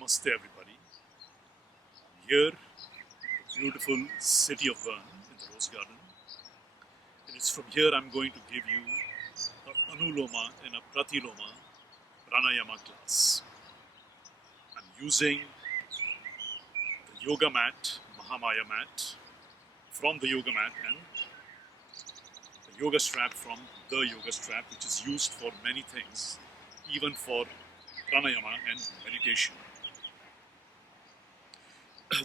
Namaste everybody. I'm here in the beautiful city of Bern in the Rose Garden. And it's from here I'm going to give you an Anuloma and a Pratiloma Pranayama class. I'm using the yoga mat, Mahamaya mat, from the yoga mat and the yoga strap from the yoga strap, which is used for many things, even for pranayama and meditation.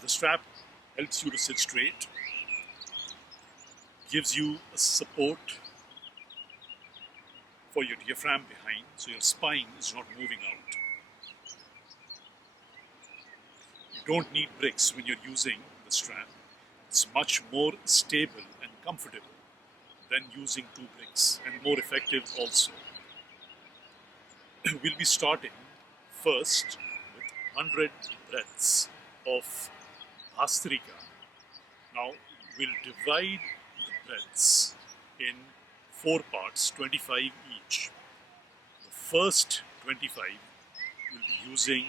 The strap helps you to sit straight, gives you a support for your diaphragm behind, so your spine is not moving out. You don't need bricks when you're using the strap. It's much more stable and comfortable than using 2 bricks, and more effective also. We'll be starting first with 100 breaths of Bhastrika. Now we'll divide the breaths in 4 parts, 25 each. The first 25 you'll be using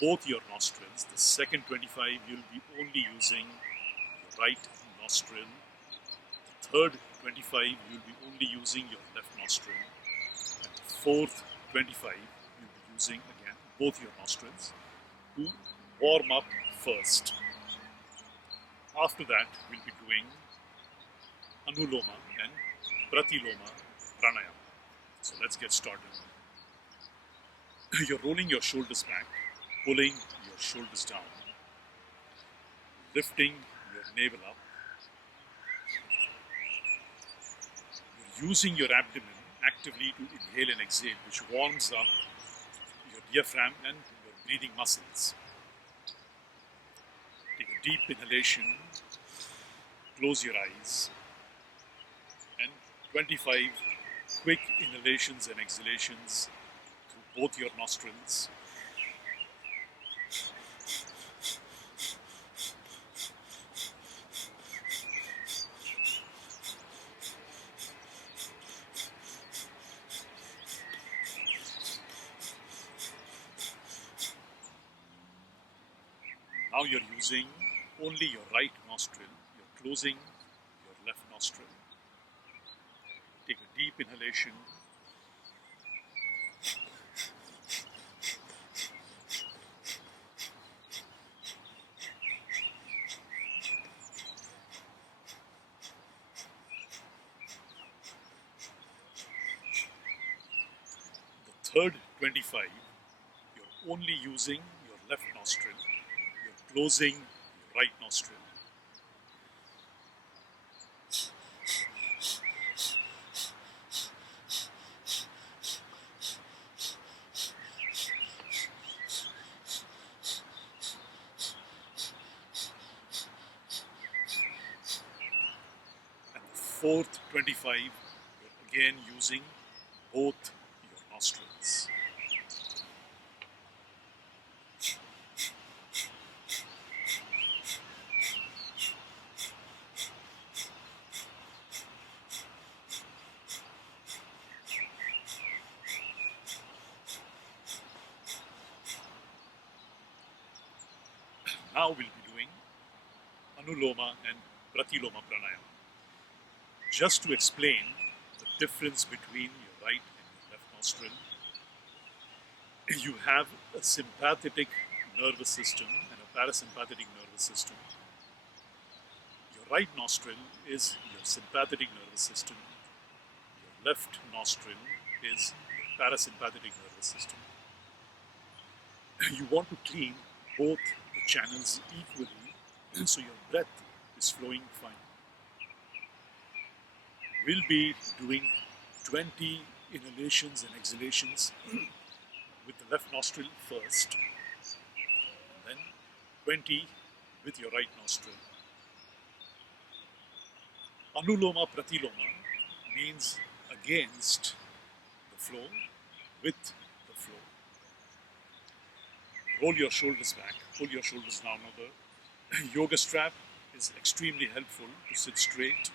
both your nostrils. The second 25 you'll be only using your right nostril. The third 25 you'll be only using your left nostril. And the fourth 25 you'll be using again both your nostrils to warm up first. After that we'll be doing Anuloma and Pratiloma Pranayama. So let's get started. You're rolling your shoulders back, pulling your shoulders down, lifting your navel up. You're using your abdomen actively to inhale and exhale, which warms up your diaphragm and your breathing muscles. Take a deep inhalation, close your eyes, and 25 quick inhalations and exhalations through both your nostrils. Now you're using only your right nostril. You're closing your left nostril. Take a deep inhalation. The third 25, you're only using your left nostril. You're closing your right nostril. And the fourth 25, you're again using both your nostrils. Now we'll be doing Anuloma and Pratiloma Pranayama. Just to explain the difference between your right and your left nostril, you have a sympathetic nervous system and a parasympathetic nervous system. Your right nostril is your sympathetic nervous system. Your left nostril is your parasympathetic nervous system. You want to clean both the channels equally so your breath is flowing fine. We'll be doing 20 inhalations and exhalations with the left nostril first, and then 20 with your right nostril. Anuloma Pratiloma means against the flow, with the flow. Roll your shoulders back, pull your shoulders down. Now the yoga strap is extremely helpful to sit straight.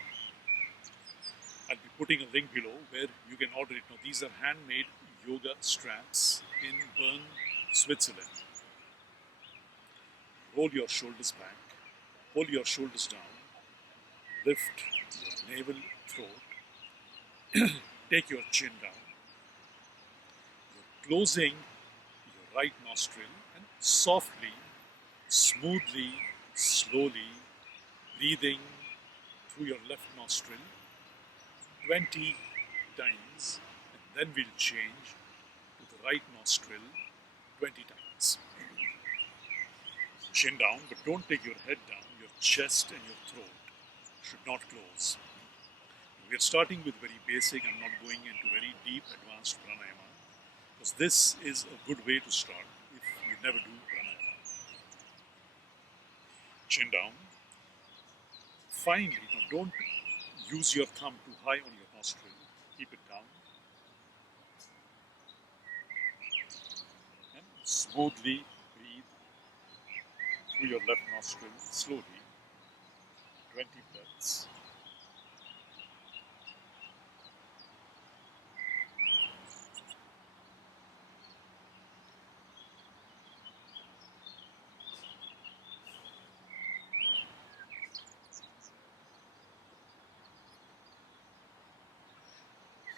I'll be putting a link below where you can order it. Now these are handmade yoga straps in Bern, Switzerland. Roll your shoulders back, pull your shoulders down, lift your navel, throat, take your chin down. You're closing your right nostril and softly, smoothly, slowly breathing through your left nostril 20 times, and then we'll change to the right nostril 20 times. Chin down, but don't take your head down. Your chest and your throat should not close. We're starting with very basic. I'm not going into very deep advanced pranayama, because this is a good way to start if you never do pranayama. Chin down. Finally, now don't use your thumb too high on your nostril. Keep it down. And smoothly breathe through your left nostril slowly. 20 breaths.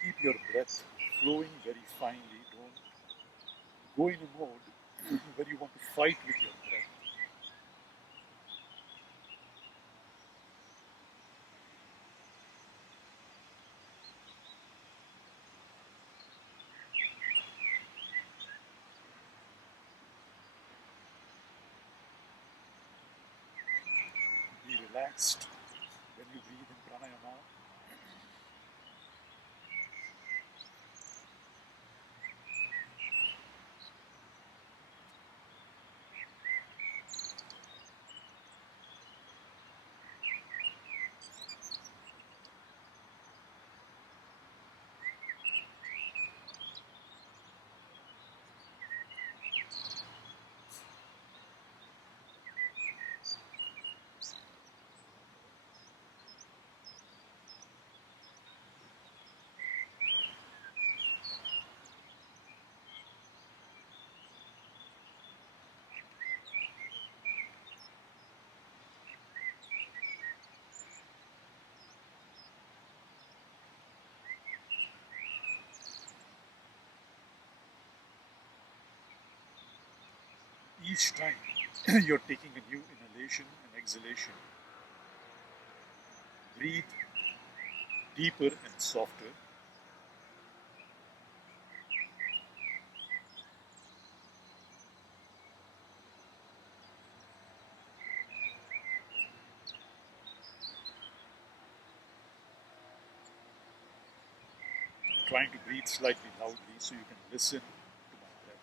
Keep your breath flowing very finely. Don't go in a mode where you want to fight with your breath. Be relaxed when you breathe in pranayama. Each time you're taking a new inhalation and exhalation, breathe deeper and softer. I'm trying to breathe slightly loudly so you can listen to my breath.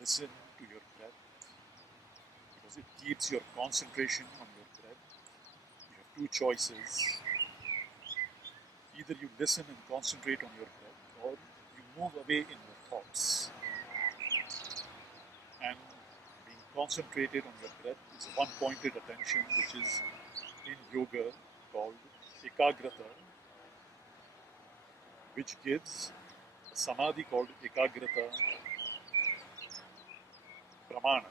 Listen to your breath, because it keeps your concentration on your breath. You have two choices. Either you listen and concentrate on your breath, or you move away in your thoughts. And being concentrated on your breath is a one-pointed attention, which is in yoga called ekagrata, which gives a samadhi called ekagrata pramana.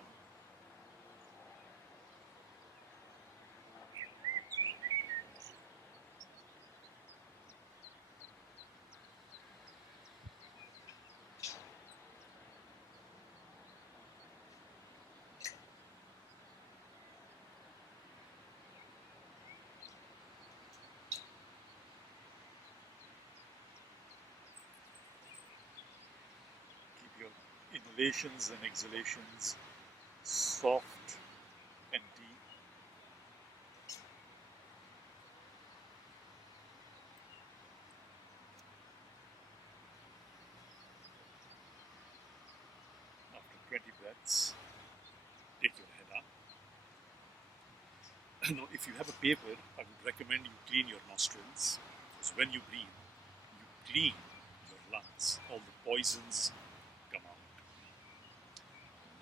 inhalations and exhalations, soft and deep. After 20 breaths, take your head up. Now, if you have a paper, I would recommend you clean your nostrils, because when you breathe, you clean your lungs. All the poisons come out.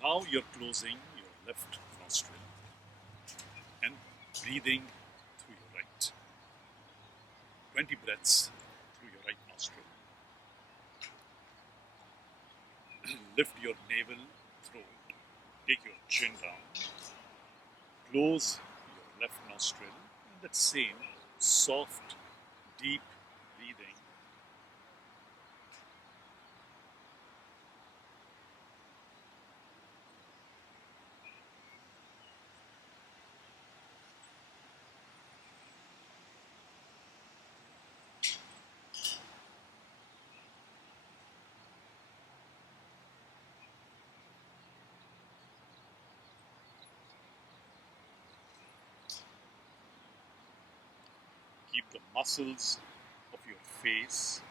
Now you're closing your left nostril and breathing through your right. 20 breaths through your right nostril. Lift your navel, throat. Take your chin down. Close your left nostril. And that same soft, deep breathing. Keep the muscles of your face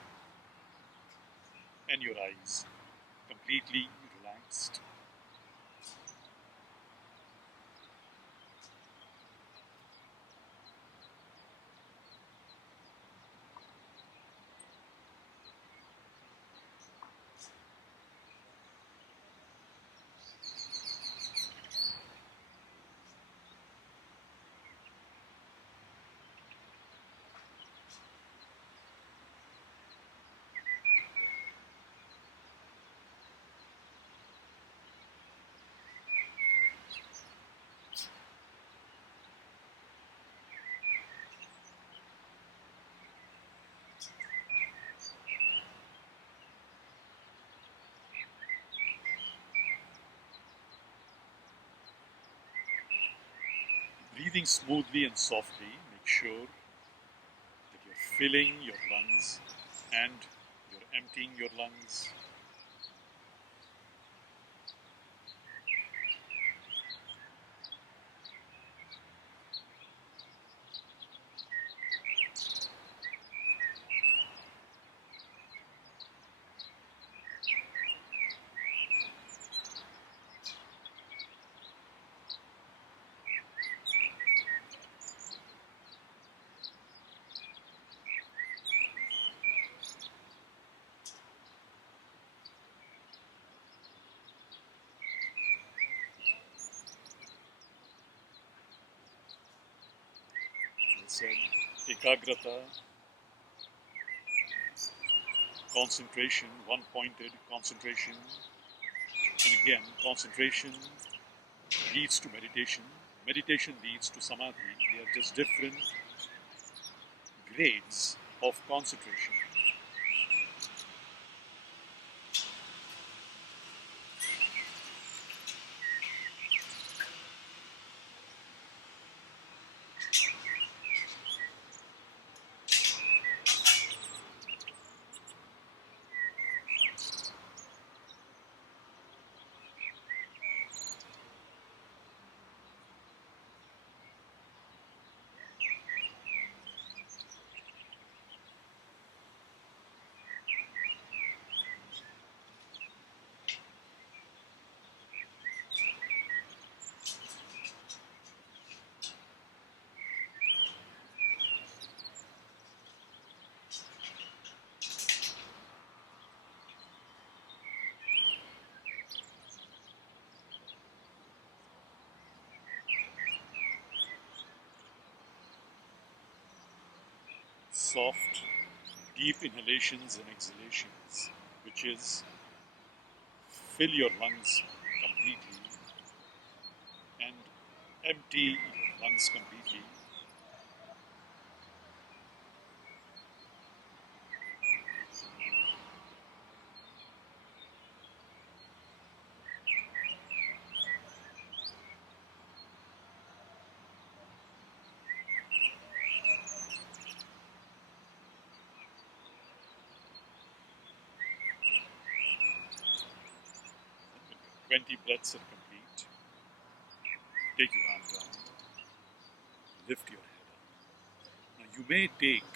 and your eyes completely relaxed. Breathing smoothly and softly, make sure that you're filling your lungs and you're emptying your lungs. Said, ekagrata, concentration, one-pointed concentration, and again, concentration leads to meditation. Meditation leads to samadhi. They are just different grades of concentration. Soft, deep inhalations and exhalations, which is fill your lungs completely and empty your lungs completely. 20 breaths are complete. Take your arm down. Lift your head up. Now you may take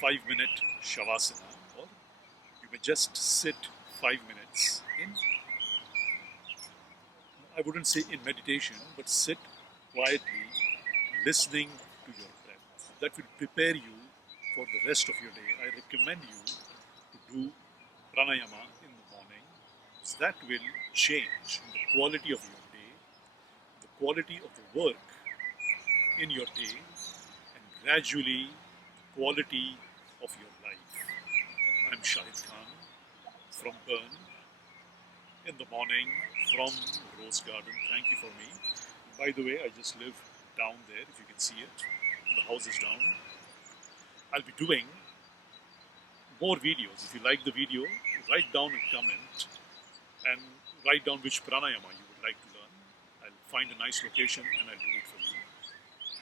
5-minute Shavasana, or you may just sit 5 minutes in, I wouldn't say in meditation, but sit quietly, listening to your breath. That will prepare you for the rest of your day. I recommend you to do pranayama in the morning, because that will change the quality of your day, the quality of the work in your day, and gradually the quality of your life. I'm Shahid Khan from Bern, in the morning from Rose Garden. Thank you for me. By the way, I just live down there, if you can see it. The house is down. I'll be doing more videos. If you like the video, write down a comment and write down which pranayama you would like to learn. I'll find a nice location and I'll do it for you.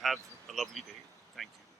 Have a lovely day. Thank you.